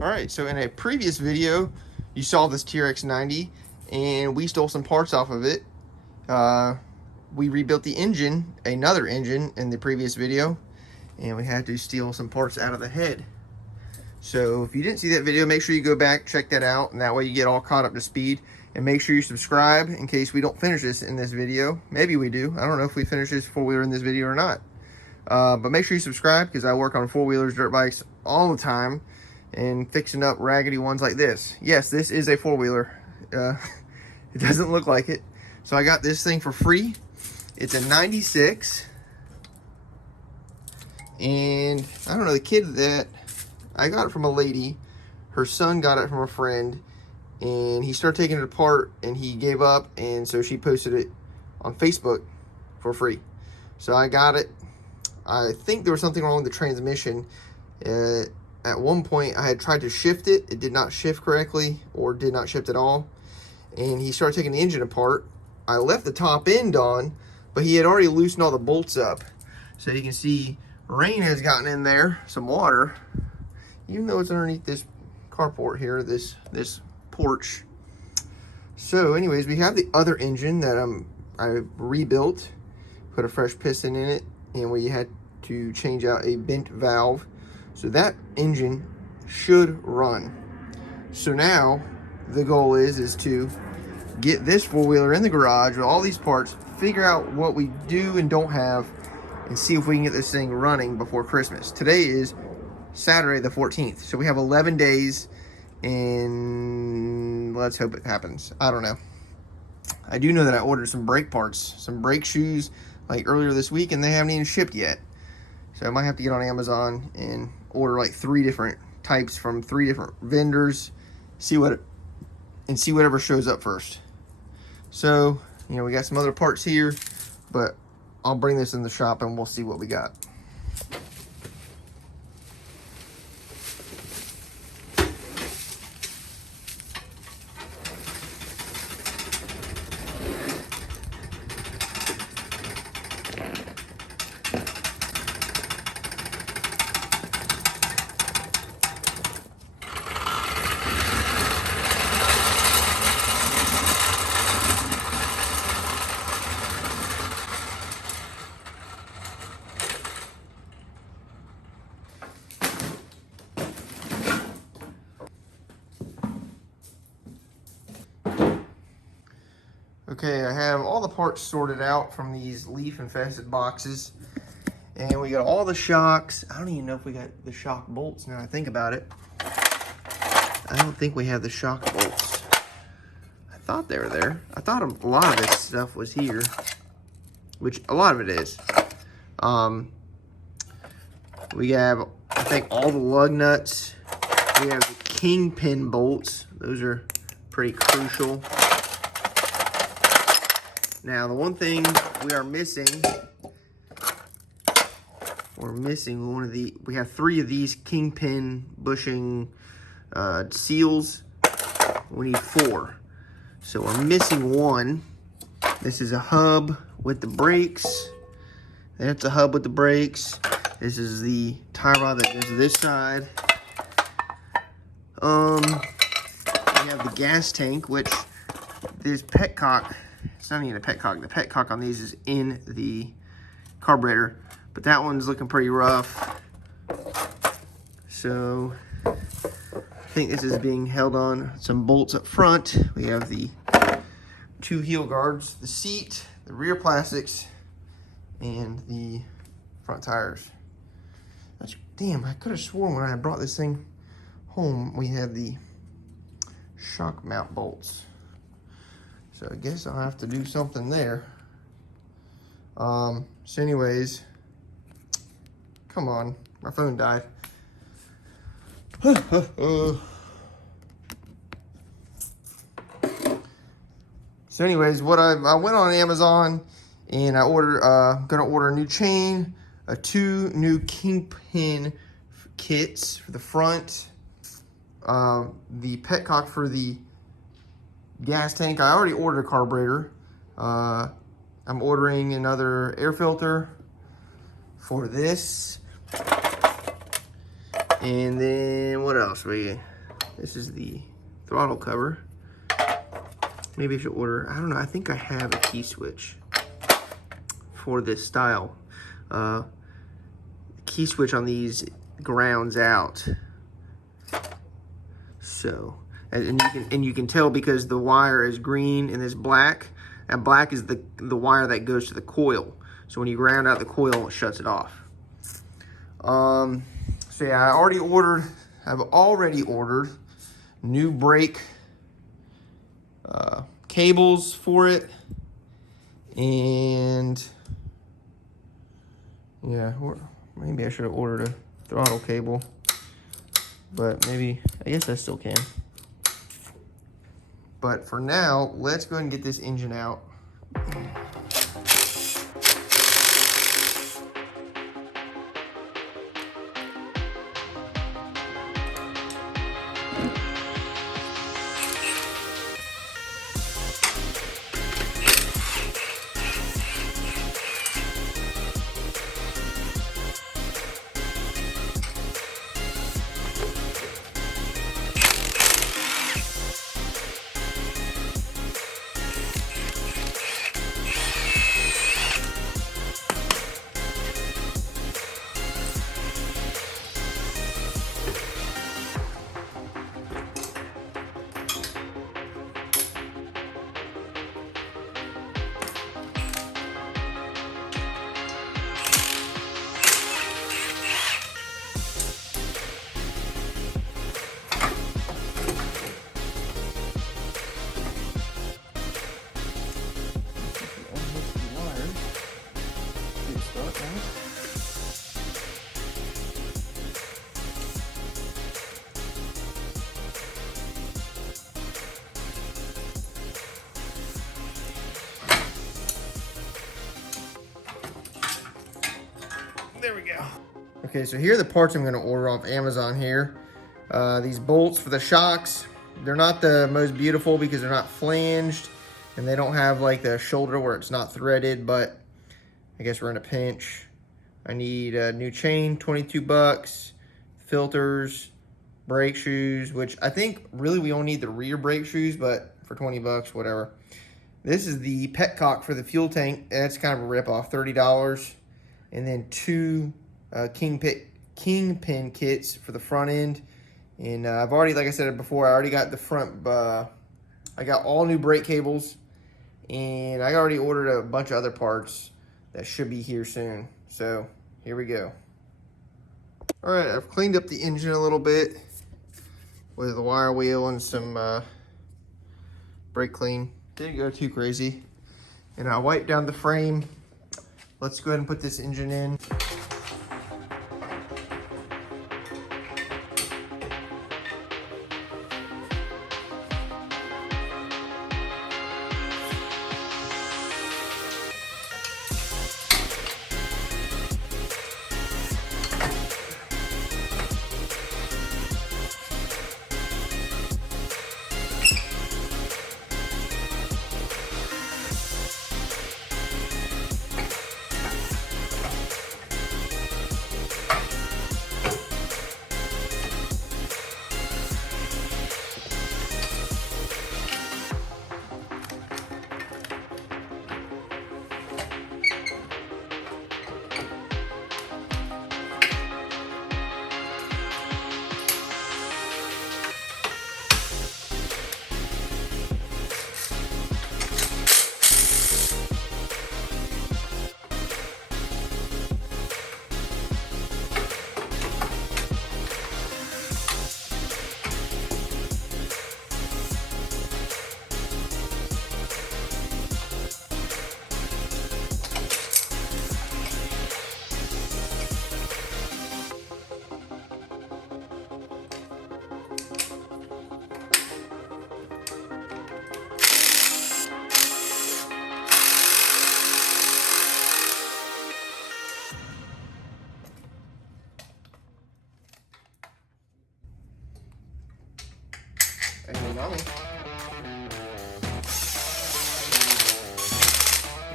All right, so in a previous video, you saw this TRX90 and we stole some parts off of it. We rebuilt the engine, another engine in the previous video, and we had to steal some parts out of the head. So if you didn't see that video, make sure you go back, check that out, and that way you get all caught up to speed. And make sure you subscribe in case we don't finish this in this video. Maybe we do. I don't know if we finish this four-wheeler in this video or not. But make sure you subscribe because I work on four-wheelers, dirt bikes all the time and fixing up raggedy ones like this. Yes, this is a four-wheeler. It doesn't look like it. So I got this thing for free. It's a 96. And I don't know, the kid that I got it from a lady, her son got it from a friend, and he started taking it apart and he gave up, and so she posted it on Facebook for free. So I got it. I think there was something wrong with the transmission. At one point I had tried to shift it. It did not shift correctly or did not shift at all. And he started taking the engine apart. I left the top end on, but he had already loosened all the bolts up. So you can see rain has gotten in there, some water, even though it's underneath this carport here, this porch. So anyways, we have the other engine that I rebuilt, put a fresh piston in it, and we had to change out a bent valve. So that engine should run. So now the goal is to get this four-wheeler in the garage with all these parts, figure out what we do and don't have, and see if we can get this thing running before Christmas. Today is Saturday the 14th, so we have 11 days, and let's hope it happens. I don't know. I do know that I ordered some brake parts, some brake shoes, like earlier this week, and they haven't even shipped yet. So I might have to get on Amazon and order like 3 different types from 3 different vendors, see whatever shows up first. So, you know, we got some other parts here, but I'll bring this in the shop and we'll see what we got. Okay, I have all the parts sorted out from these leaf-infested boxes. And we got all the shocks. I don't even know if we got the shock bolts now I think about it. I don't think we have the shock bolts. I thought they were there. I thought a lot of this stuff was here, which a lot of it is. We have, I think, all the lug nuts. We have the kingpin bolts. Those are pretty crucial. Now, the one thing we are missing, we have 3 of these kingpin bushing seals. We need 4. So we're missing 1. This is a hub with the brakes. That's a hub with the brakes. This is the tie rod that goes to this side. We have the gas tank, which this petcock, it's not even a petcock. The petcock on these is in the carburetor, but that one's looking pretty rough. So I think this is being held on some bolts up front. We have the 2 heel guards, the seat, the rear plastics, and the front tires. Damn, I could have sworn when I brought this thing home, we had the shock mount bolts. So I guess I'll have to do something there. So anyways, come on, my phone died. So anyways, I went on Amazon and I ordered, gonna order a new chain, 2 new kingpin kits for the front, the petcock for the gas tank. I already ordered a carburetor. I'm ordering another air filter for this. And then what else? This is the throttle cover. Maybe I should order, I don't know, I think I have a key switch for this style. The key switch on these grounds out. So, and you can tell because the wire is green and this black. That black is the wire that goes to the coil. So when you ground out the coil, it shuts it off. So yeah, I've already ordered new brake cables for it, and yeah, maybe I should have ordered a throttle cable, but maybe, I guess I still can. But for now, let's go ahead and get this engine out. There we go. Okay, so here are the parts I'm going to order off Amazon here. These bolts for the shocks, they're not the most beautiful because they're not flanged, and they don't have like the shoulder where it's not threaded, but I guess we're in a pinch. I need a new chain, 22 bucks, filters, brake shoes, which I think really we only need the rear brake shoes, but for 20 bucks, whatever. This is the petcock for the fuel tank. That's kind of a rip-off, $30. And then two kingpin kits for the front end. And I've already, like I said before, I already got the front, I got all new brake cables. And I already ordered a bunch of other parts that should be here soon. So here we go. All right, I've cleaned up the engine a little bit with the wire wheel and some brake clean. Didn't go too crazy. And I wiped down the frame. Let's go ahead and put this engine in.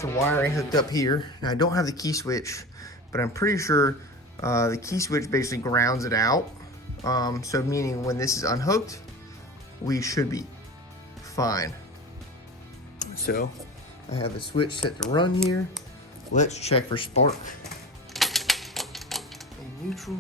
The wiring hooked up here. Now I don't have the key switch, but I'm pretty sure the key switch basically grounds it out. So meaning when this is unhooked, we should be fine. So I have the switch set to run here. Let's check for spark. A neutral.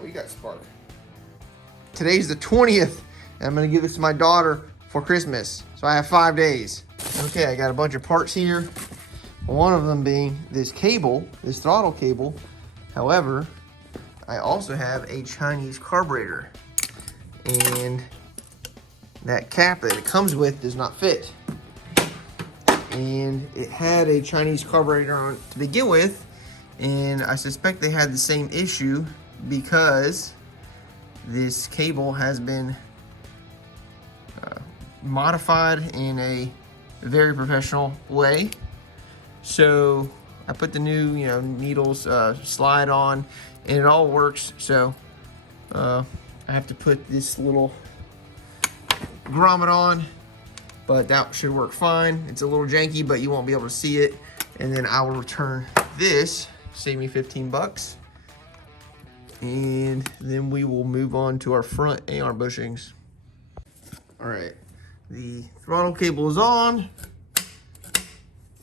We got spark. Today's the 20th, and I'm gonna give this to my daughter for Christmas. So I have 5 days. Okay, I got a bunch of parts here. One of them being this cable, this throttle cable. However, I also have a Chinese carburetor, and that cap that it comes with does not fit. And it had a Chinese carburetor on it to begin with, and I suspect they had the same issue because this cable has been modified in a very professional way. So I put the new, needles slide on, and it all works. So I have to put this little grommet on, but that should work fine. It's a little janky, but you won't be able to see it. And then I will return this, save me 15 bucks. And then we will move on to our front AR bushings. All right, the throttle cable is on,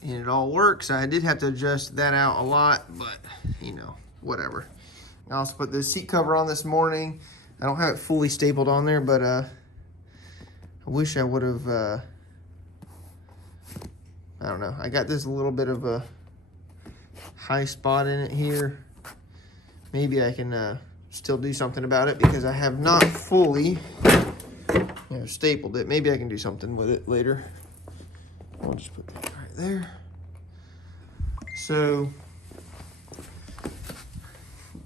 and it all works. I did have to adjust that out a lot, but whatever. I also put this seat cover on this morning. I don't have it fully stapled on there, but I wish I would have, I don't know. I got this a little bit of a high spot in it here. Maybe I can still do something about it because I have not fully stapled it. Maybe I can do something with it later. I'll just put that right there. So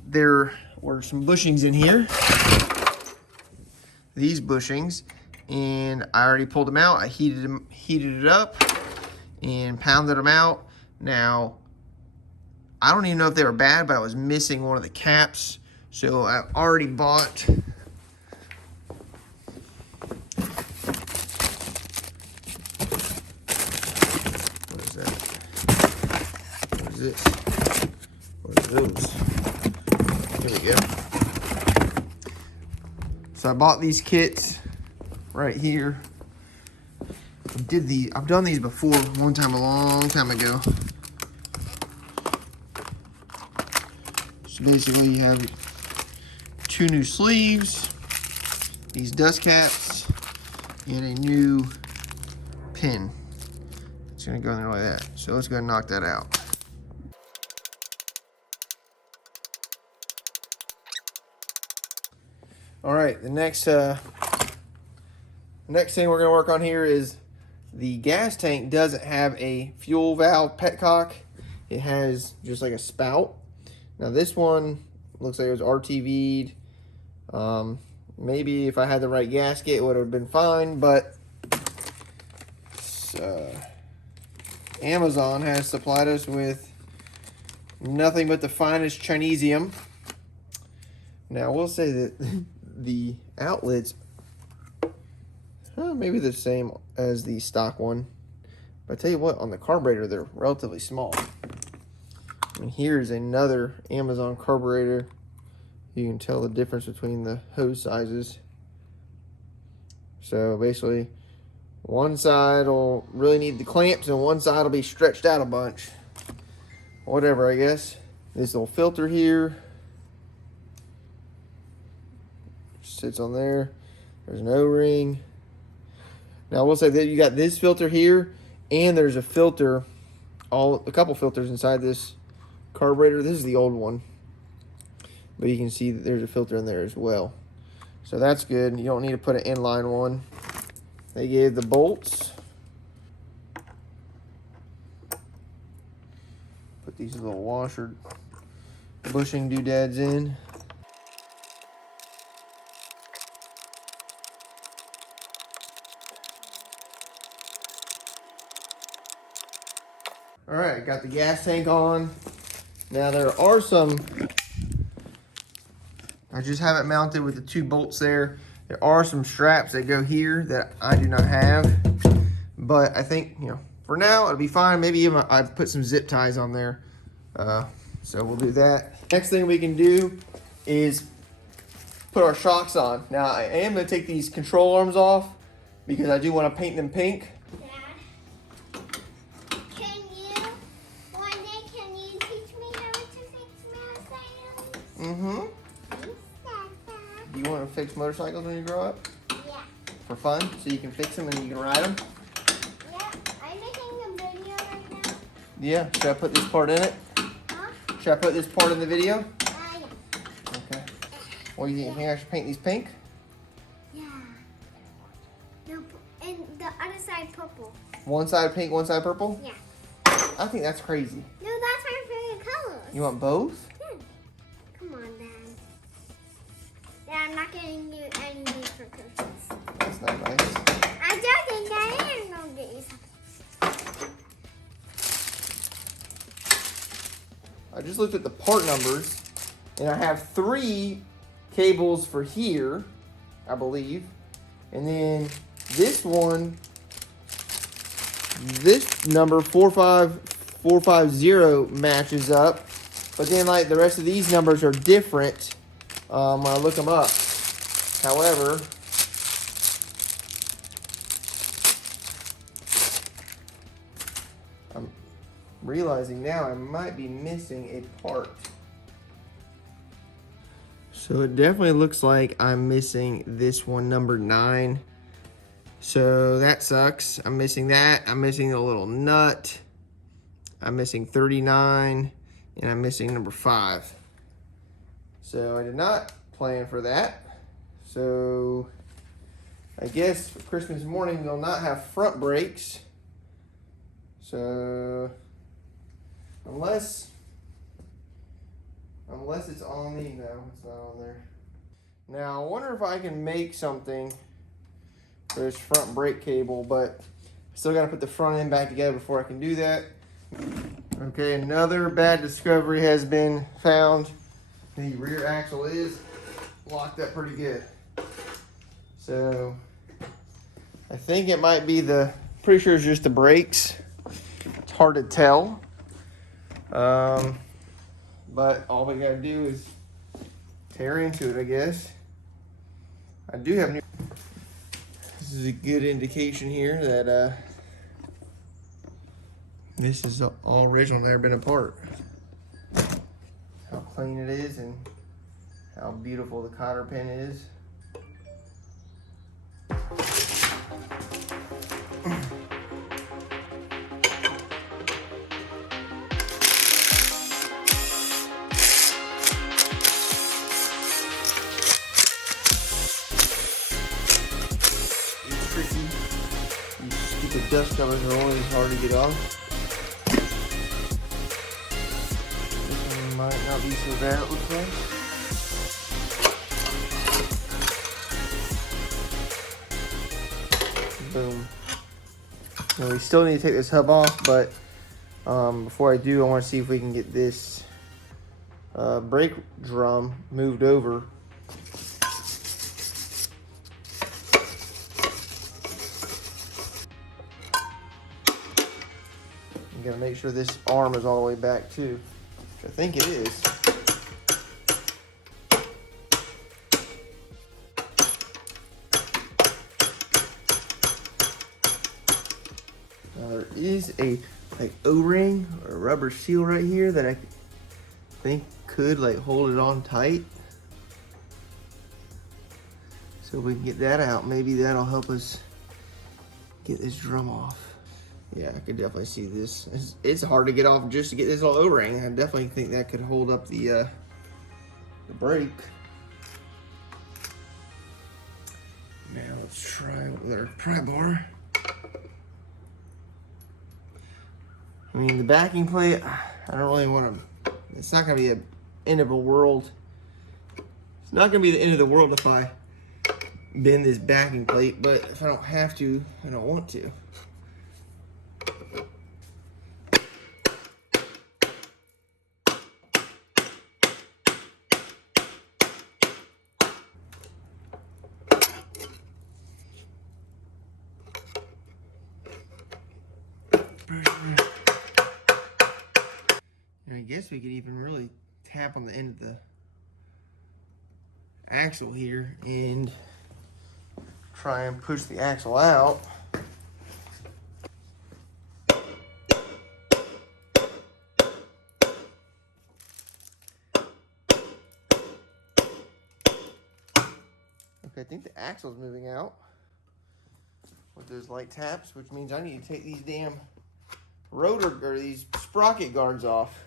there were some bushings in here. These bushings, and I already pulled them out. I heated it up and pounded them out. Now, I don't even know if they were bad, but I was missing one of the caps. So I already bought this? What are those? Here we go. So I bought these kits right here. I've done these before one time, a long time ago. So basically you have 2 new sleeves, these dust caps, and a new pin. It's gonna go in there like that. So let's go and knock that out. All right, the next thing we're gonna work on here is the gas tank doesn't have a fuel valve petcock. It has just like a spout. Now this one looks like it was RTV'd. Maybe if I had the right gasket, it would have been fine, but Amazon has supplied us with nothing but the finest Chinesium. Now, I will say that the outlets, maybe the same as the stock one. But I tell you what, on the carburetor, they're relatively small. And here's another Amazon carburetor. You can tell the difference between the hose sizes. So basically, one side will really need the clamps and one side will be stretched out a bunch. Whatever, I guess. This little filter here sits on there. There's an O-ring. Now I will say that you got this filter here, and there's a filter, a couple filters inside this carburetor. This is the old one, but you can see that there's a filter in there as well. So that's good. You don't need to put an inline one. They gave the bolts. Put these little washer bushing doodads in. All right, got the gas tank on. Now there are some, I just have it mounted with the 2 bolts there. There are some straps that go here that I do not have, but I think, you know, for now it'll be fine. Maybe even I've put some zip ties on there, so we'll do that. Next thing we can do is put our shocks on. Now I am going to take these control arms off because I do want to paint them pink. Dad, one day can you teach me how to fix motorcycles? Mm-hmm. You want to fix motorcycles when you grow up? Yeah. For fun? So you can fix them and you can ride them? Yeah. I'm making a video right now. Yeah. Should I put this part in it? Huh? Should I put this part in the video? Yeah. Okay. What do you think? You think I should paint these pink? Yeah. No, and the other side purple. One side pink, one side purple? Yeah. I think that's crazy. No, that's my favorite colors. You want both? Yeah. Come on, Dad. Dad, I'm not getting you any gifts for Christmas. That's not nice. I'm joking, Dad. I'm gonna get you something. I just looked at the part numbers, and I have 3 cables for here, I believe. And then this one, this number 45450 matches up. But then like the rest of these numbers are different when I look them up. However, I'm realizing now I might be missing a part. So it definitely looks like I'm missing this one, number 9. So that sucks. I'm missing that. I'm missing a little nut. I'm missing 39. And I'm missing number 5. So I did not plan for that. So I guess for Christmas morning we'll not have front brakes. So unless it's on the, no, it's not on there. Now I wonder if I can make something for this front brake cable, but I still gotta put the front end back together before I can do that. Okay, another bad discovery has been found. The rear axle is locked up pretty good. So I think it might be pretty sure it's just the brakes. It's hard to tell. But all we gotta do is tear into it, I guess. I do have new. This is a good indication here that this is all original, never been apart. How clean it is and how beautiful the cotter pin is. Tricky. These stupid dust covers are always hard to get off. This one might not be so bad, it looks like. Boom. Now we still need to take this hub off, but before I do, I want to see if we can get this brake drum moved over. You gotta make sure this arm is all the way back too, which I think it is. Now there is a O-ring or a rubber seal right here that I think could hold it on tight. So if we can get that out, maybe that'll help us get this drum off. Yeah, I could definitely see this. It's hard to get off just to get this little O-ring. I definitely think that could hold up the brake. Now let's try with our pry bar. I mean, the backing plate, I don't really want to, it's not going to be the end of the world. It's not going to be the end of the world if I bend this backing plate, but if I don't have to, I don't want to. pressure. And I guess we could even really tap on the end of the axle here and try and push the axle out. Okay, I think the axle's moving out with those light taps, which means I need to take these damn rotor or these sprocket guards off.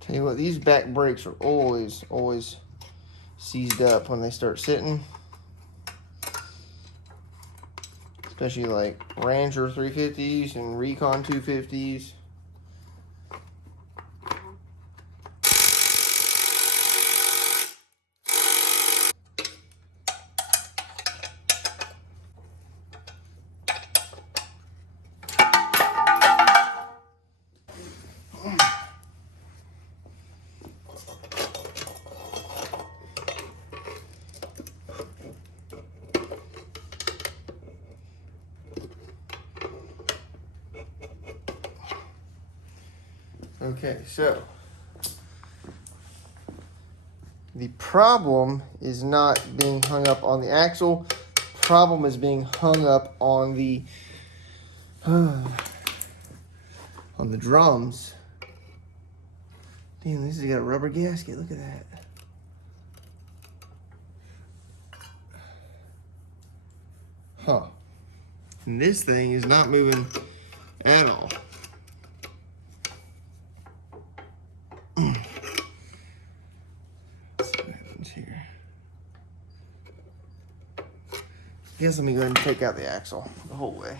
Tell you what, these back brakes are always seized up when they start sitting. Especially like Rancher 350s and Recon 250s. Okay, so the problem is not being hung up on the axle. The problem is being hung up on the drums. Damn, this has got a rubber gasket. Look at that. Huh. And this thing is not moving at all. Let's see what happens here. I guess let me go ahead and take out the axle the whole way.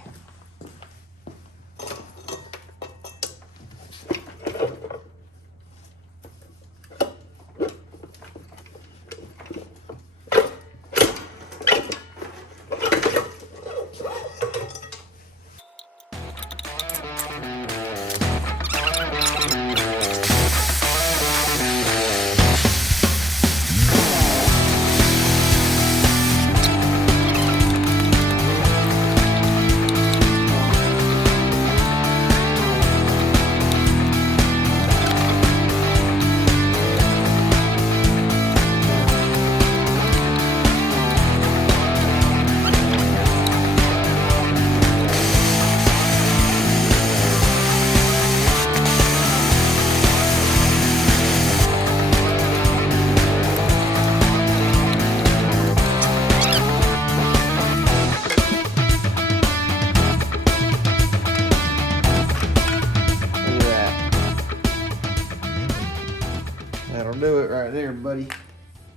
That'll do it right there, buddy.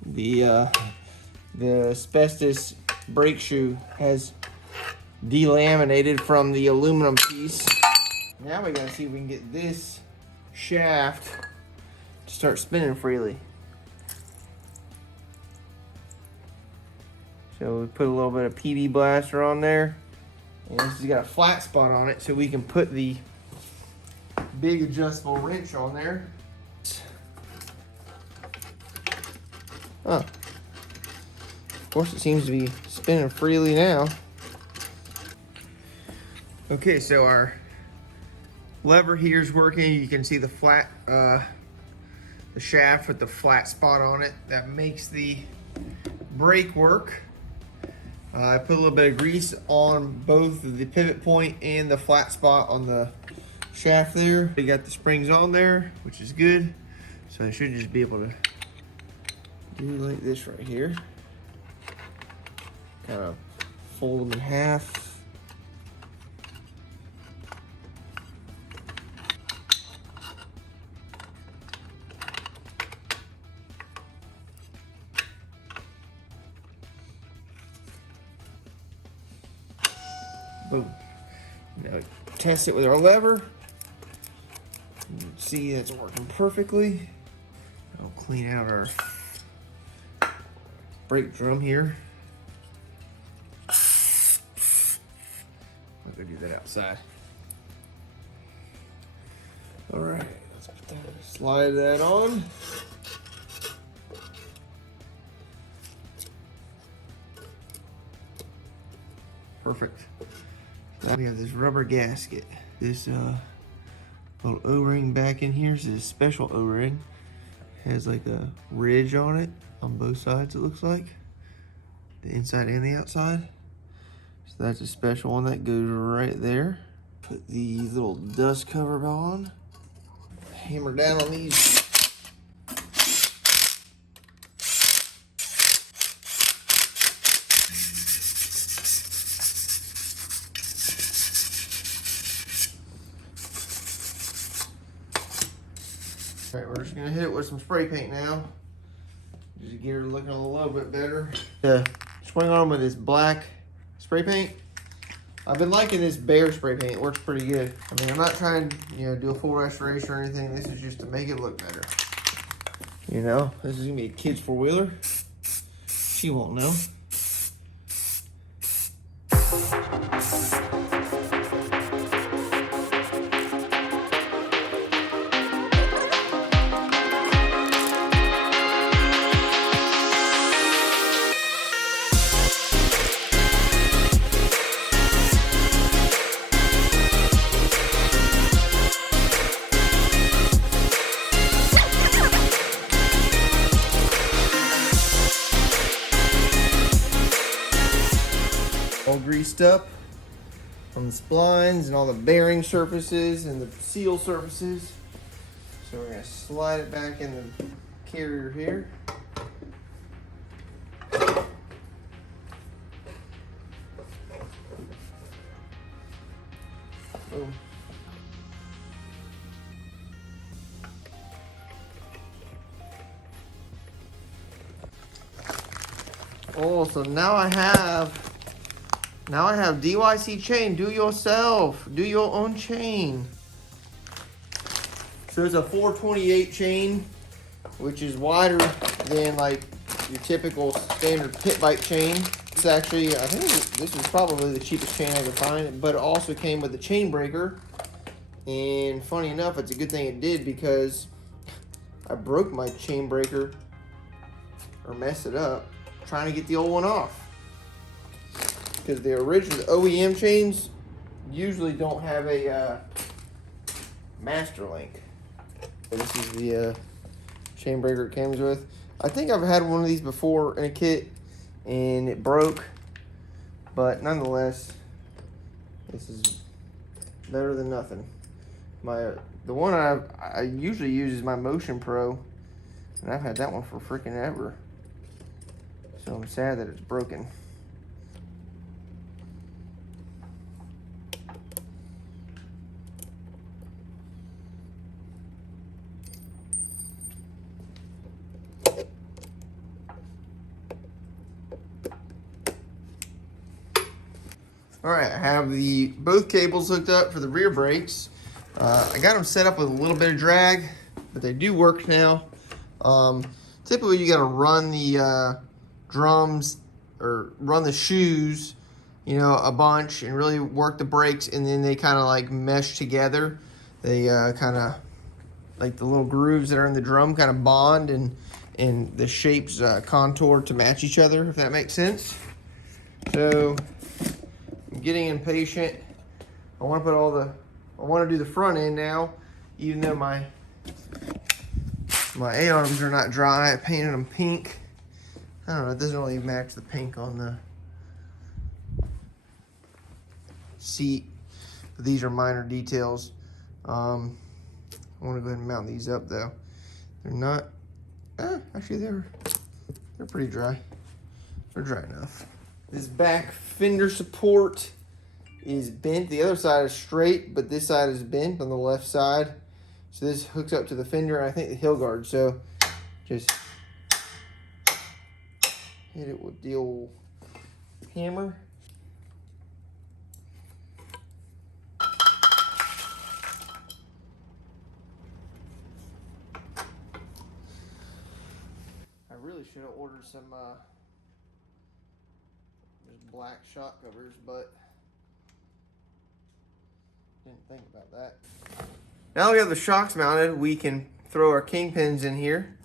The asbestos brake shoe has delaminated from the aluminum piece. Now we gotta see if we can get this shaft to start spinning freely. So we put a little bit of PB Blaster on there. And this has got a flat spot on it so we can put the big adjustable wrench on there. Huh. Of course, it seems to be spinning freely now. Okay, so our lever here is working. You can see the flat, the shaft with the flat spot on it. That makes the brake work. I put a little bit of grease on both the pivot point and the flat spot on the shaft there. We got the springs on there, which is good. So I should just be able to do like this right here. Kind of fold them in half. Boom. Now we test it with our lever. You can see that's working perfectly. I'll clean out our brake drum here. I'll go do that outside. All right, let's put that, slide that on. Perfect. Now we have this rubber gasket. This little O-ring back in here is a special O-ring. Has like a ridge on it on both sides, it looks like. The inside and the outside. So that's a special one that goes right there. Put the little dust cover on. Hammer down on these. All right, we're just gonna hit it with some spray paint now. Just to get her looking a little bit better. The swing arm with this black spray paint. I've been liking this Bear spray paint. It works pretty good. I mean, I'm not trying to, do a full restoration or anything. This is just to make it look better. This is gonna be a kid's four-wheeler. She won't know. All greased up from the splines and all the bearing surfaces and the seal surfaces. So we're gonna slide it back in the carrier here. Boom. Oh, so now I have DYC Chain, do yourself, do your own chain. So it's a 428 chain, which is wider than like your typical standard pit bike chain. It's actually, I think this is probably the cheapest chain I could find, but it also came with a chain breaker. And funny enough, it's a good thing it did because I broke my chain breaker, or messed it up, trying to get the old one off. Because the original OEM chains usually don't have a master link. This is the chain breaker it comes with. I think I've had one of these before in a kit and it broke, but nonetheless, this is better than nothing. The one I usually use is my Motion Pro, and I've had that one for freaking ever. So I'm sad that it's broken. All right, I have both cables hooked up for the rear brakes. I got them set up with a little bit of drag, but they do work now. Typically, you got to run the drums or run the shoes, a bunch and really work the brakes, and then they kind of like mesh together. They kind of like the little grooves that are in the drum kind of bond, and the shapes contour to match each other, if that makes sense. So I'm getting impatient. I want to do the front end now, even though my A-arms are not dry. I painted them pink. I don't know, it doesn't really match the pink on the seat, but these are minor details. I want to go ahead and mount these up though. They're not, actually they're pretty dry. They're dry enough. This back fender support is bent. The other side is straight, but this side is bent on the left side. So this hooks up to the fender and I think the hill guard. So just hit it with the old hammer. I really should have ordered some just black shock covers, but didn't think about that. Now we have the shocks mounted, we can throw our kingpins in here,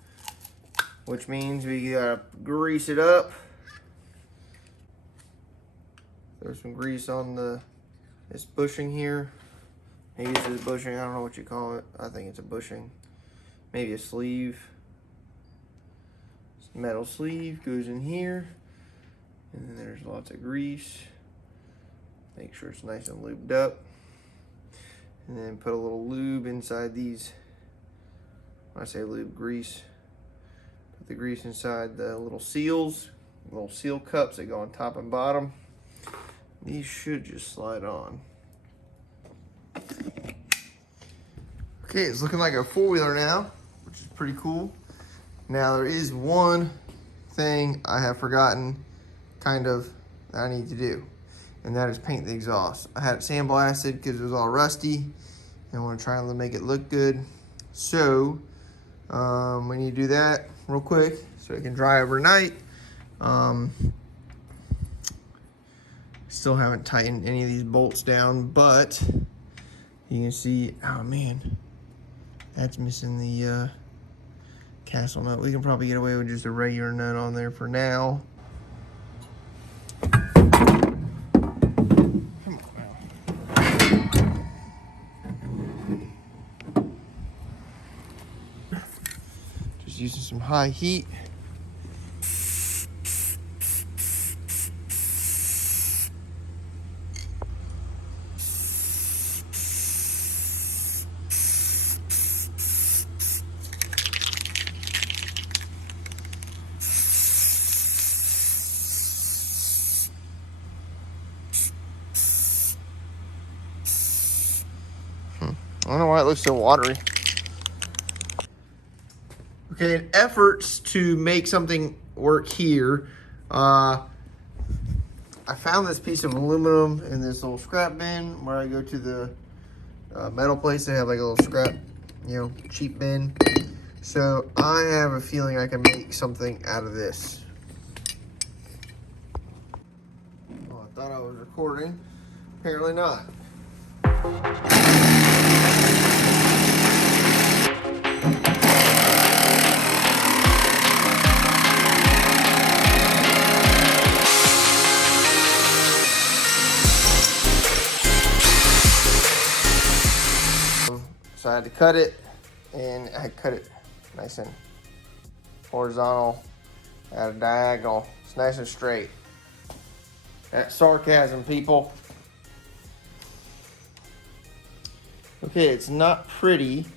which means we gotta grease it up. Throw some grease on this bushing here. Maybe this is bushing, I don't know what you call it. I think it's a bushing. Maybe a sleeve. Metal sleeve goes in here. And then there's lots of grease. Make sure it's nice and lubed up. And then put a little lube inside these. When I say lube, grease. Put the grease inside the little seals, little seal cups that go on top and bottom. These should just slide on. Okay, it's looking like a four-wheeler now, which is pretty cool. Now there is one thing I have forgotten that I need to do, and that is paint the exhaust. I had it sandblasted because it was all rusty, and I want to try and make it look good. So we need to do that real quick so it can dry overnight. Still haven't tightened any of these bolts down, but you can see, oh man, that's missing the castle nut. We can probably get away with just a regular nut on there for now. Come on now. Just using some high heat. I don't know why it looks so watery. Okay, in efforts to make something work here, I found this piece of aluminum in this little scrap bin where I go to the metal place. They have like a little scrap, cheap bin. So I have a feeling I can make something out of this. Well, I thought I was recording. Apparently not. So I had to cut it, and I cut it nice and horizontal at a diagonal. It's nice and straight. That's sarcasm, people. Okay, it's not pretty,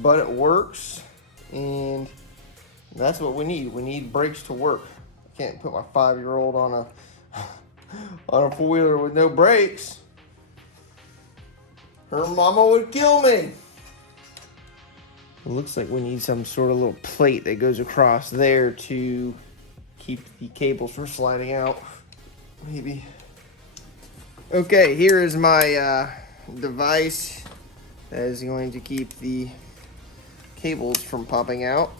but it works, and that's what we need. We need brakes to work. I can't put my 5-year-old on a four-wheeler with no brakes. Her mama would kill me. It looks like we need some sort of little plate that goes across there to keep the cables from sliding out. Maybe. Okay, here is my device that is going to keep the cables from popping out.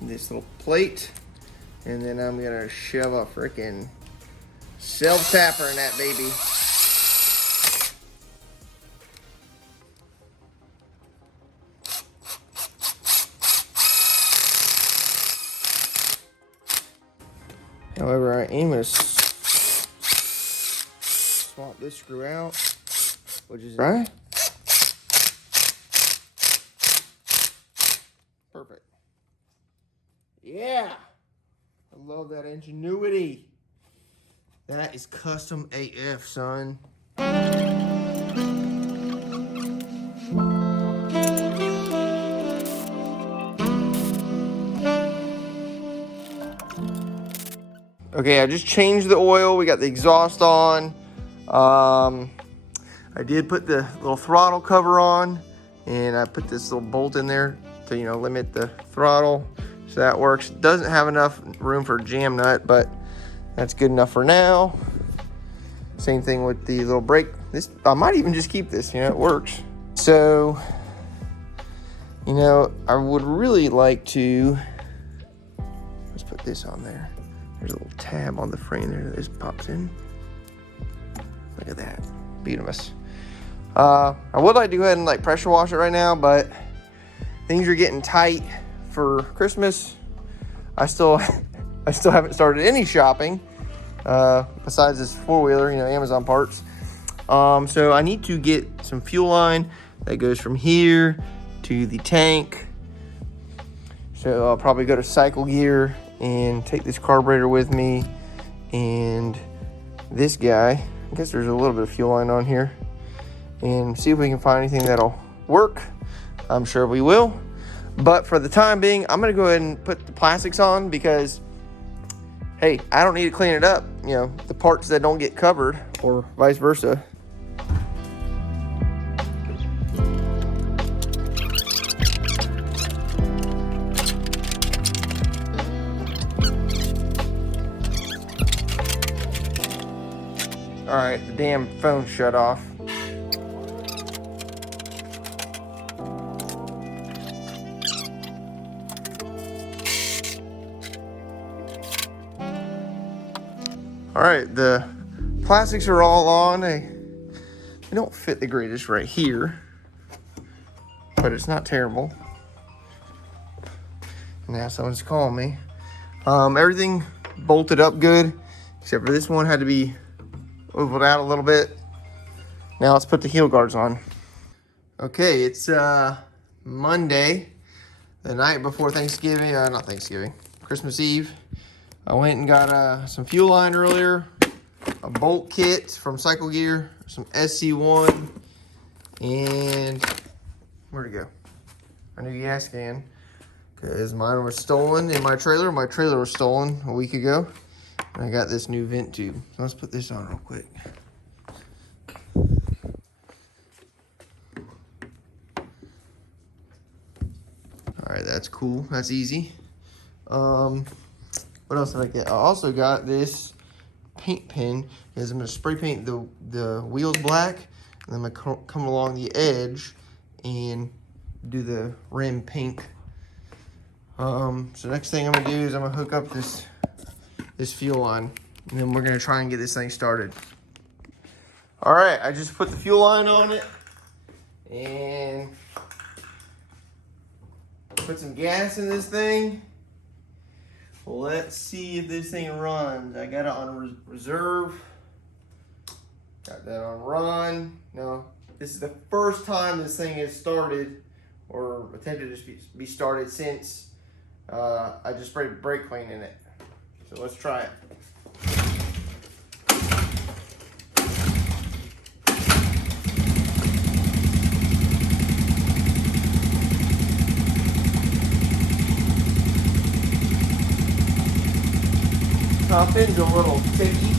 This little plate. And then I'm gonna shove a freaking self-tapper in that baby. However, I am going to swap this screw out, which is right. Perfect. Yeah. I love that ingenuity. That is custom AF, son. Okay, I just changed the oil. We got the exhaust on. I did put the little throttle cover on, and I put this little bolt in there to, limit the throttle. So that works. It doesn't have enough room for a jam nut, but that's good enough for now. Same thing with the little brake. This, I might even just keep this, it works. So, I would really like to, let's put this on there. There's a little tab on the frame there that just pops in. Look at that, beautiful. I would like to go ahead and pressure wash it right now, but things are getting tight for Christmas. I still haven't started any shopping, besides this four-wheeler, you know, Amazon parts. So I need to get some fuel line that goes from here to the tank. So I'll probably go to Cycle Gear and take this carburetor with me and this guy. I guess there's a little bit of fuel line on here, and see if we can find anything that'll work. I'm sure we will. But for the time being, I'm gonna go ahead and put the plastics on because, hey, I don't need to clean it up. You know, the parts that don't get covered or vice versa. All right, the damn phone shut off. All right, the plastics are all on. They don't fit the greatest right here, but it's not terrible. Now someone's calling me. Everything bolted up good, except for this one had to be ovaled out a little bit. Now let's put the heel guards on. Okay, it's Monday, the night before Thanksgiving. Not Thanksgiving, Christmas Eve. I went and got some fuel line earlier, a bolt kit from Cycle Gear, some SC1, and where'd it go? A new gas can, because mine was stolen in my trailer. My trailer was stolen a week ago, and I got this new vent tube. So let's put this on real quick. All right, that's cool. That's easy. What else did I get? I also got this paint pen because I'm going to spray paint the wheels black, and then I'm going to come along the edge and do the rim pink. So next thing I'm going to do is I'm going to hook up this fuel line, and then we're going to try and get this thing started. All right, I just put the fuel line on it and put some gas in this thing. Let's see if this thing runs. I got it on reserve. Got that on run. No, this is the first time this thing has started or attempted to be started since I just sprayed brake clean in it. So let's try it. Top end's a little ticky.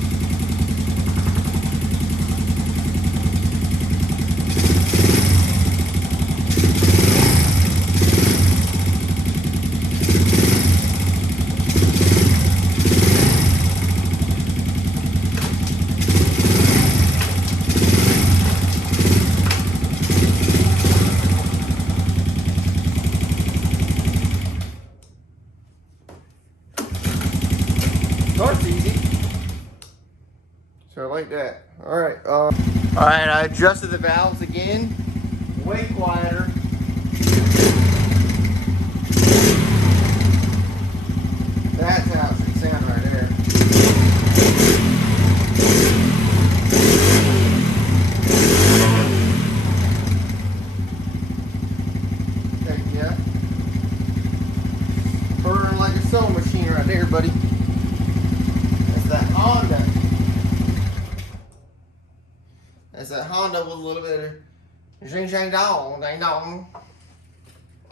Starts easy. So I like that. All right, I adjusted the valves again. Way quieter. That's how it should sound right there. Heck yeah. Burning like a sewing machine right there, buddy. That Honda. That's that Honda with a little bit of zing zang dong, dang dong.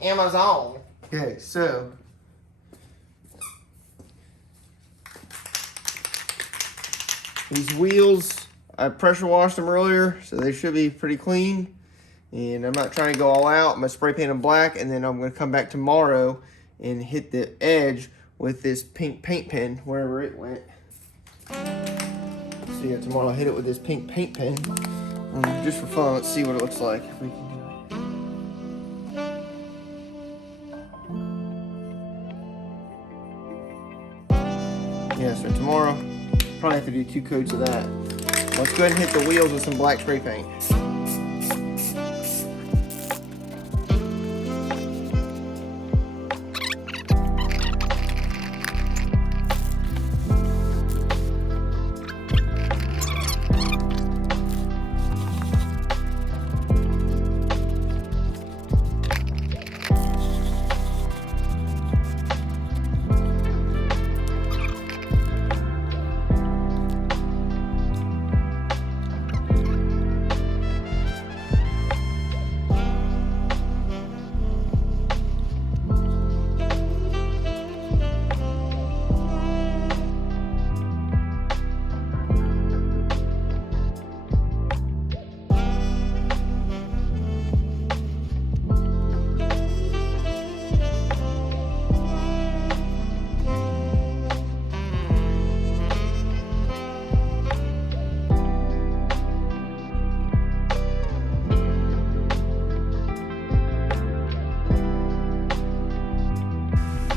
Amazon. Okay, so these wheels, I pressure washed them earlier, so they should be pretty clean. And I'm not trying to go all out. I'm gonna spray paint them black, and then I'm gonna come back tomorrow and hit the edge with this pink paint pen wherever it went. So yeah, tomorrow I'll hit it with this pink paint pen. Just for fun, let's see what it looks like. If we can do it. Yeah, so tomorrow, probably have to do 2 coats of that. Let's go ahead and hit the wheels with some black spray paint.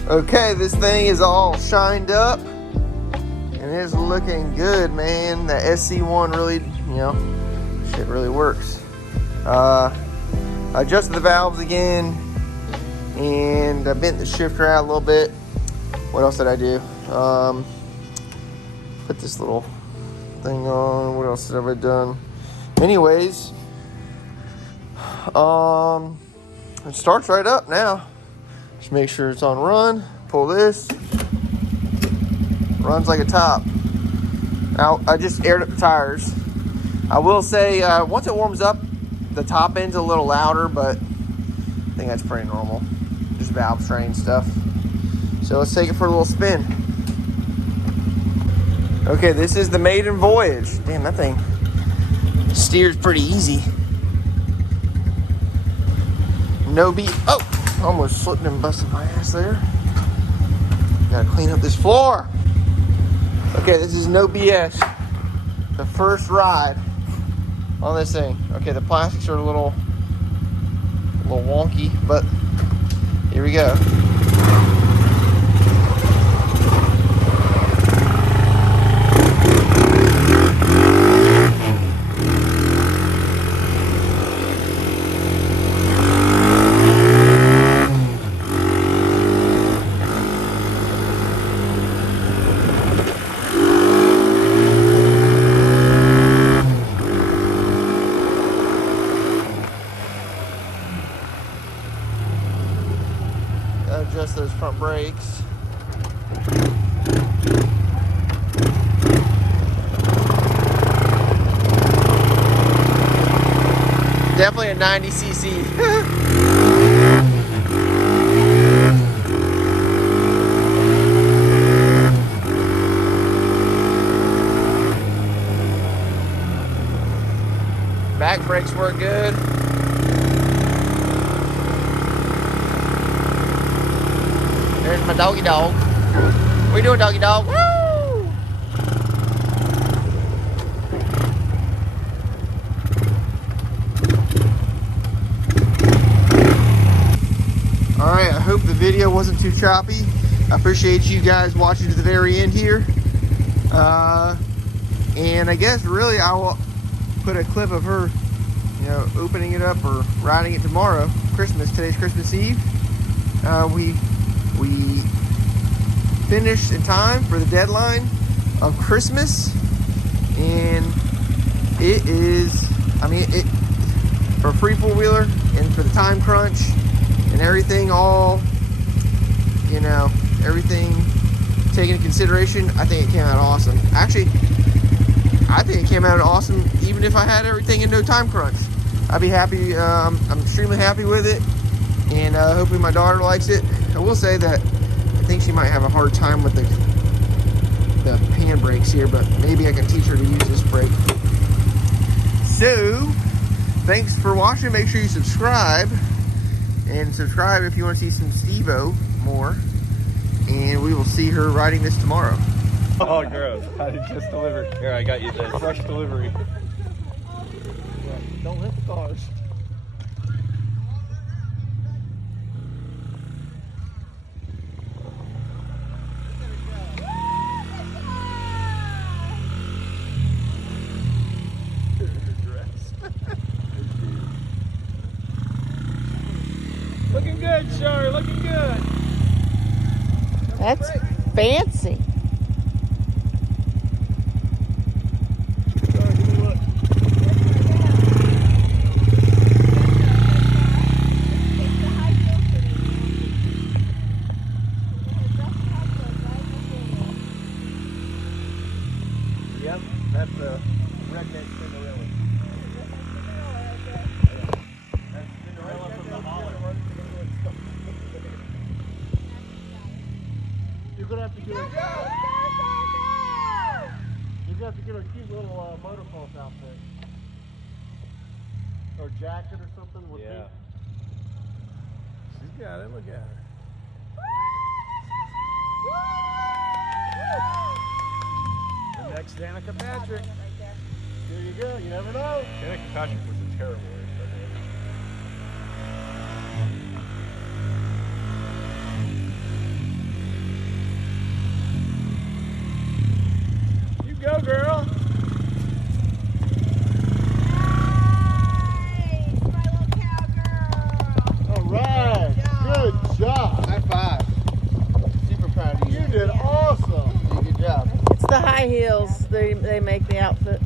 Okay, this thing is all shined up and it's looking good, man. That SC1 really, shit really works. I adjusted the valves again and I bent the shifter out a little bit. What else did I do? Put this little thing on. What else have I done? Anyways, it starts right up now. Just make sure it's on run. Pull this. Runs like a top. Now, I just aired up the tires. I will say, once it warms up, the top end's a little louder, but I think that's pretty normal. Just valve strain stuff. So let's take it for a little spin. Okay, this is the maiden voyage. Damn, that thing steers pretty easy. No beat. Oh, almost slipped and busted my ass there. Gotta clean up this floor. Okay, this is no BS. The first ride on this thing. Okay, the plastics are a little wonky, but here we go. Adjust those front brakes. Definitely a 90cc. Back brakes work good. There's my doggy dog. What you doing, doggy dog? Woo! Alright, I hope the video wasn't too choppy. I appreciate you guys watching to the very end here. And I guess really I will put a clip of her, opening it up or riding it tomorrow. Today's Christmas Eve. We finished in time for the deadline of Christmas, and it is, for a free four-wheeler and for the time crunch and everything, everything taken into consideration, I think it came out awesome. Actually, I think it came out awesome even if I had everything in no time crunch. I'd be happy. I'm extremely happy with it, and hopefully my daughter likes it. I will say that I think she might have a hard time with the hand brakes here, but maybe I can teach her to use this brake. So, thanks for watching. Make sure you subscribe. And subscribe if you want to see some Steve-O more. And we will see her riding this tomorrow. Oh, gross. I just delivered. Here, I got you this. Fresh delivery. Don't hit the cars. Looking good, Shari. Looking good. That's fancy. Shari, give me a look. Yep, that's the redneck Cinderella. That's Cinderella from the Holler. You're gonna have to get a cute little motocross outfit or jacket or something with pink. She's got it. Look at her. The next Danica Patrick. There you go. You never know. Danica Patrick was a terrible racer. high heels, they make the outfit.